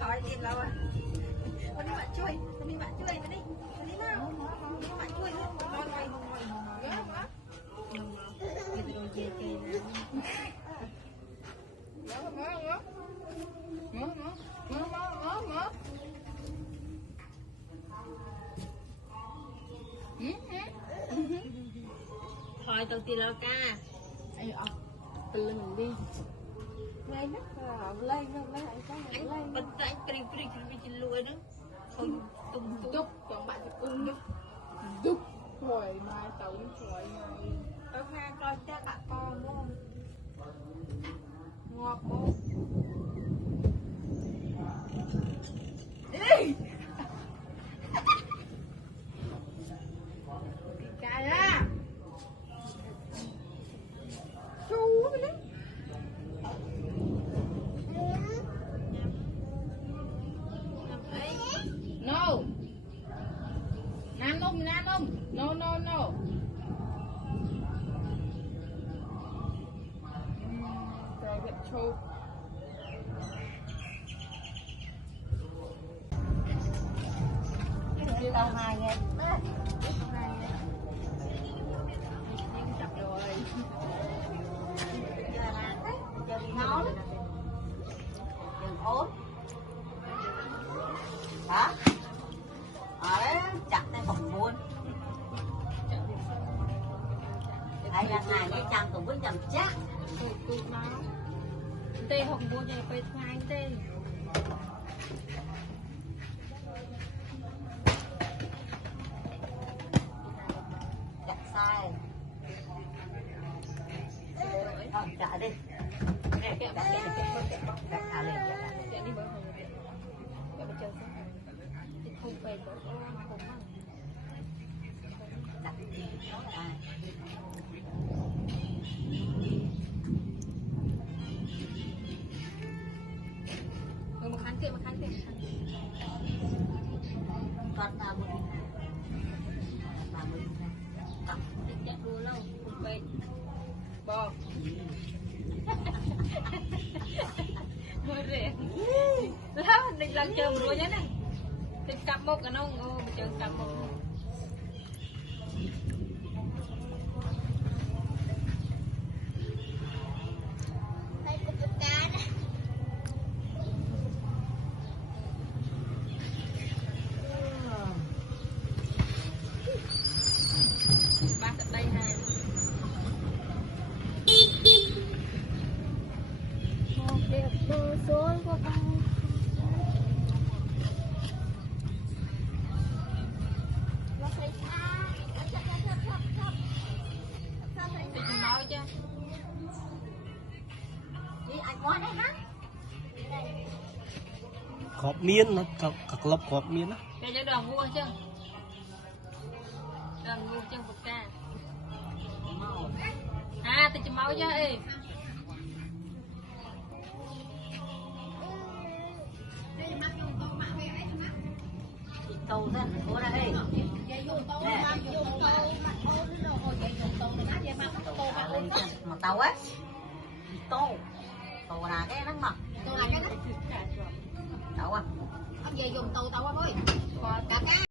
thôi im lâu rồi. Con đi bạn chui, con đi nào. Con đi bạn chui luôn. Ngồi. Video chê nè. Ngó. Thôi tao tiền lao ca. Ai ạ? Từ lần đi. Lên đó, lên Anh bật tay anh pri lùi đó. Không tung Đúc, chọn bạn thì cung đúc. Đúc, hồi mai tao cũng hồi mai. Tao nghe coi cha cả con luôn. Ngọt không? Đi! Cài ra! Chú đi! No! Nam nung! No! Rồi get choked. Tao hai nghe. Chặt rồi. Giờ đi nấu. Đừng ốm. Hả? Đấy, chặt tay bồng buôn. Đây là ngày với chàng cũng với chầm chắc. Tụt nó. Tê hồng buôn này phải ngay tê. Chặt sai. Thôi chặt đi. Chặt thả lên. Chạy đi bờ hồ. Chạy bờ chân xuống. Không phải bờ hồ. Chặt đi. Mà khán tiệm. Con 30. Chạy đua lâu. Không phải. Bò. Mưa rẻ. Lá định làm chờ một đôi nhé này. Định cặp một cái nông. Mình chờ cặp một. Ba tại đây nè. Đẹp bơ xôi của con. Nói chứ. Đi anh qua đây hả? Khọp miên nó cặp lọc khọp miên á. Đây cho đoàn mua chứ. Đoàn mua chân vật ca. Tôi chỉ máu chứ ê. Cầu ra, cố ra đây. Mà tàu ấy. Tô. Tô là cái nắng mặt. Tôi là cái đó. Tàu à. Ông về dùng tàu á thôi.